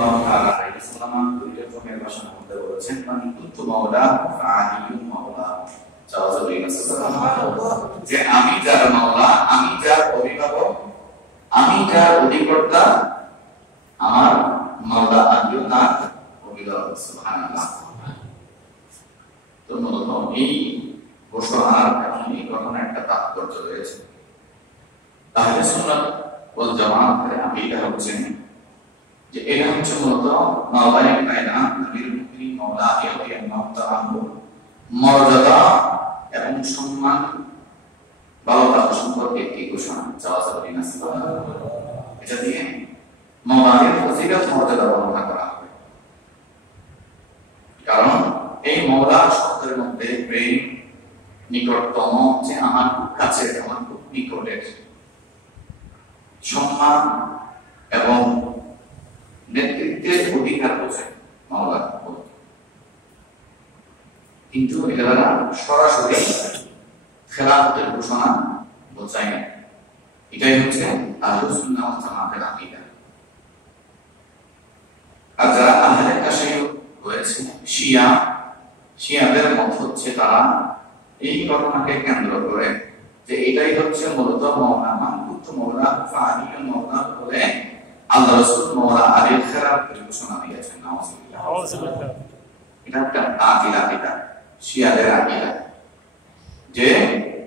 সাল্লাল্লাহু তাআলা আলাইহি ওয়াসাল্লাম দুইরকমের ভাষণের মধ্যে বলেছেন মান কুনতু মাওলা ফাআলিয়ুম মাওলা সুবহানাল্লাহ যে আমি যার মাওলা আমি যার অভিভাবক আমি যার অধিকর্তা আমার মাওলা আল্লাহ তার অভিভাবক সুবহানাল্লাহ। তো মূলত এই ঘোষণার এবং এই ঘটনার একটা তাৎপর্য রয়েছে। তাহলে সুন্নাত ওয়াল জামাতের আকীদা হচ্ছে যে এটা হচ্ছে মূলত মাওলায়ে কায়নাত নবীর মুমিন মাওলা রাদিয়াল্লাহু তাআলা মর্যাদা এবং সম্মান ভালোবাসা সম্পর্কে একটি ঘোষণা জাওয়াজাতুল নাসবা। এটা দিয়ে মাওলায়ের ফজিলত মর্যাদা বর্ণনা করা হবে। কারণ এই মাওলা শব্দের মধ্যে প্রেম নিকটতম যে আমার খুব কাছে আমার খুব নিকটের সম্মান এবং নেতৃত্বের অধিকার বোঝে মাওলা। কিন্তু এটা দ্বারা সরাসরি খেলাফতের ঘোষণা বোঝায় না। এটাই হচ্ছে আহলুস সুন্নাহ ওয়াল জামাতের আকীদা। আর যারা আহলে তাশাইয়ুর রয়েছে শিয়াদের মত হচ্ছে তারা এই ঘটনাকে কেন্দ্র করে যে এটাই হচ্ছে মূলত মাওলা মানকুত মাওলা ফাআলিয়ুম মাওলা বলে আল্লাহ রাসূল মাওলা আলীর খেলাফতের ঘোষণা দিয়েছেন। নাউযুবিল্লাহ। এটা একটা আকীদা শিয়াদের আকীদা যে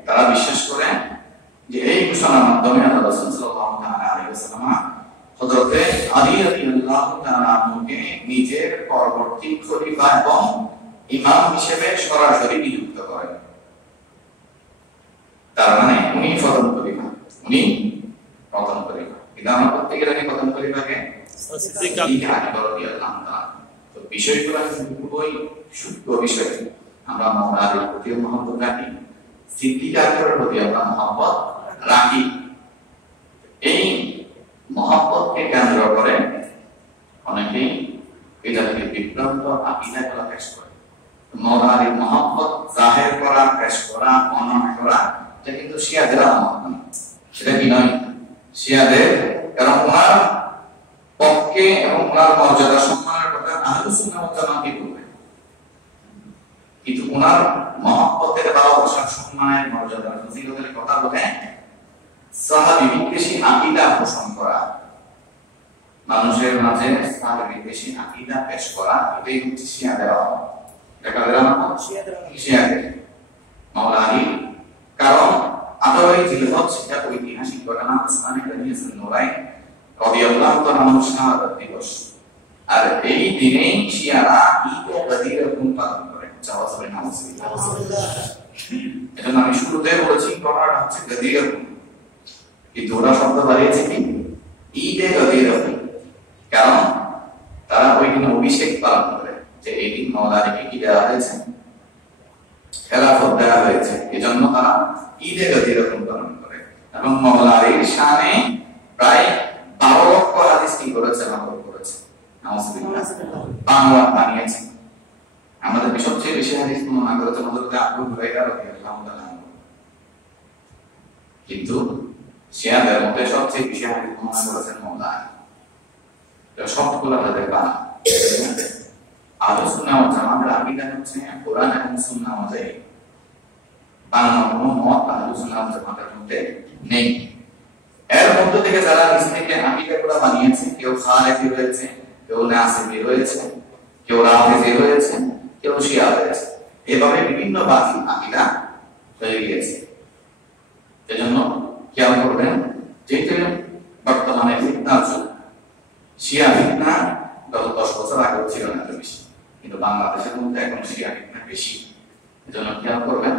তারা বিশ্বাস করে যে এই ঘোষণার মাধ্যমে আল্লাহ রাসূল সাল্লাল্লাহু আলাইহি ওয়াসাল্লাম হযরত আলী রাদিয়াল্লাহু তাআলা আনহুকে নিজের পরবর্তী খলিফা এবং ইমাম হিসেবে সরাসরি নিযুক্ত করেন। তার মানে উনি প্রথম খলিফা। কিন্তু আমরা প্রত্যেকের আগে প্রথম খলিফাকে সিদ্দিক আকবর রাদিয়াল্লাহু তাআলা। তো বিষয়গুলো খুবই সূক্ষ্ম বিষয়। আমরা মাওলার প্রতি মহব্বত রাখি, সিদ্দিক আকবরের প্রতি আমরা মহব্বত রাখি। এই মহব্বতকে কেন্দ্র করে অনেকেই এটা থেকে বিভ্রান্ত আকীদাগুলো পেশ করে। মাওলার মহব্বত জাহির করা, পেশ করা, বর্ণনা করা এটা কিন্তু শিয়াদের আমল নয়। সেটা কি নয়? শিয়াদের, কারণ ওনার পক্ষে এবং ওনার মর্যাদা সম্মানের কথা আহলুস সুন্নাহ ওয়াল জামাত বলবে। কিন্তু ওনার মহব্বতের ভালোবাসার সম্মানের মর্যাদার ফজিলতের কথা বলে সাহাবী বিদ্বেষী আকীদা পোষণ করা, মানুষের মাঝে সাহাবী বিদ্বেষী আকীদা পেশ করা, এটাই হচ্ছে শিয়াদের আমল। এটা কাদের আমল? শিয়াদের। মাওলা আলী কারণ 18 জিলহজ এটা ঐতিহাসিক ঘটনা। উসমান ইবনে নুরাইন রাদিয়াল্লাহু তাআলা শাহাদাত দিবস। আর এই দিনে শিয়ারা ঈদে গদির পালন করে। জাওয়াজের নামাজ। এটা আমি শুরুতে বলেছি ঘটনাটা হচ্ছে গদির। এই দুটো শব্দ বাড়িয়েছে কি ঈদে গদির, কারণ তারা ওই দিন অভিষেক পালন করে যে এই দিন মাওলা আলীকে কি দেওয়া হয়েছে, খেলাফত দেওয়া হয়েছে। এজন্য তারা ঈদে গদির পালন করে এবং মাওলা আলীর শানে প্রায় 12 লক্ষ হাদিস কি করেছে, নকল করেছে। নাউযুবিল্লাহ। বাংলা বানিয়েছে। আমাদের সবচেয়ে বেশি হাদিস বর্ণনা করেছে হযরত আবু হুরায়রা রাদিয়াল্লাহু তাআলা। কিন্তু শিয়াদের মধ্যে সবচেয়ে বেশি হাদিস বর্ণনা করেছেন মাওলা আলী। এটা সবগুলো হাদিস বানানো। আহলুস সুন্নাহ ওয়াল জামাতের আকীদা হচ্ছে কোরআন এবং সুন্নাহ অনুযায়ী বানানো কোনো মত আহলুস সুন্নাহ ওয়াল জামাতের মধ্যে নেই। এর মধ্য থেকে যারা নিজ থেকে আকীদাগুলো বানিয়েছে, কেউ খালেফি রয়েছে, কেউ নাসিবি রয়েছে, কেউ রাফিজি রয়েছে, কেউ শিয়া রয়েছে। এভাবে বিভিন্ন বাতিল আকীদা হয়ে গিয়েছে। এজন্য খেয়াল করবেন যে বর্তমানে ফিতনার যুগ, শিয়া ফিতনা গত 10 বছর আগে ছিল না এত বেশি, কিন্তু বাংলাদেশের মধ্যে এখন শিয়া ফিতনা বেশি। এজন্য খেয়াল করবেন,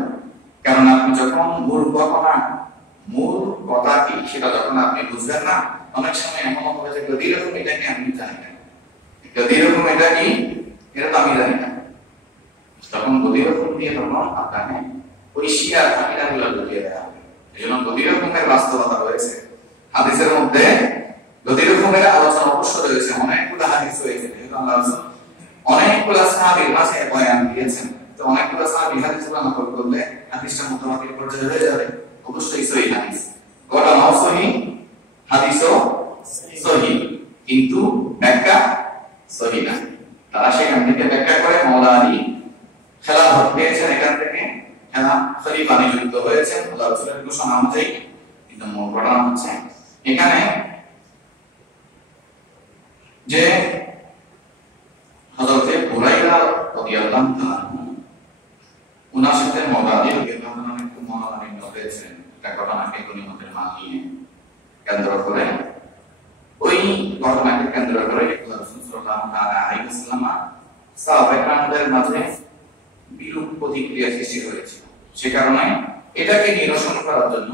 কারণ আপনি যখন মূল কথা কি সেটা যখন আপনি বুঝবেন না, অনেক সময় এমন হবে যে গদির রকম এটা কি আমি জানি না, গদির রকম এটা কি এটা তো আমি জানি না। তখন গদির রকম দিয়ে তখন আপনাকে ওই শিয়ার আকীদাগুলো বুঝিয়ে দেওয়া হবে। এজন্য গদির রকমের বাস্তবতা রয়েছে হাদিসের মধ্যে। গদির রকমের আলোচনা অবশ্য রয়েছে, অনেকগুলো হাদিস রয়েছে। যেহেতু আল্লাহ রাসূল অনেকগুলো সাহাবীর মাঝে বয়ান দিয়েছেন, তো অনেকগুলো সাহাবী হাদিসগুলো নকল করলে হাদিসটা মুতাওয়াতির পর্যায়ে হয়ে যাবে। অবশ্যই সহিহ হাদিস, ঘটনাও সহিহ, হাদিসও সহিহ, কিন্তু ব্যাখ্যা সহি না। তারা সেখান থেকে ব্যাখ্যা করে মাওলা আলী খেলাফত পেয়েছেন, এখান থেকে খলিফা নিযুক্ত হয়েছেন আল্লাহ রাসূলের ঘোষণা অনুযায়ী। কিন্তু মূল ঘটনা হচ্ছে এখানে যে হযরত বুরাইদা রাদিয়াল্লাহু তাআলা উনার সাথে মাওলা আলী রাদিয়াল্লাহু তাআলা একটু মনোমালিন্য হয়েছেন, একটা ঘটনাকে গনিমতের মাল নিয়ে কেন্দ্র করে। ওই ঘটনাকে কেন্দ্র করে আল্লাহ রাসূল সাল্লাল্লাহু আলাইহি ওয়াসাল্লাম সাহাবায়ে মাঝে বিরূপ প্রতিক্রিয়া সৃষ্টি হয়েছিল। সে কারণে এটাকে নিরসন করার জন্য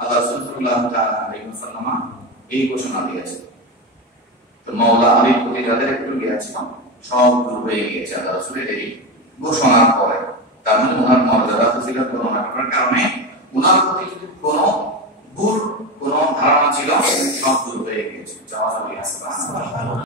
আল্লাহ রাসূল সাল্লাল্লাহু আলাইহি ওয়াসাল্লাম এই ঘোষণা দিয়েছেন। তো মাওলা আলীর প্রতি যাদের একটু গিয়েছিল সব দূর হয়ে গিয়েছে আল্লাহ রাসূলের এই ঘোষণার পরে। তার মানে ওনার মর্যাদা ফজিলত বর্ণনা করার কারণে ওনার প্রতি যদি কোনো ভুল কোনো ধারণা ছিল সব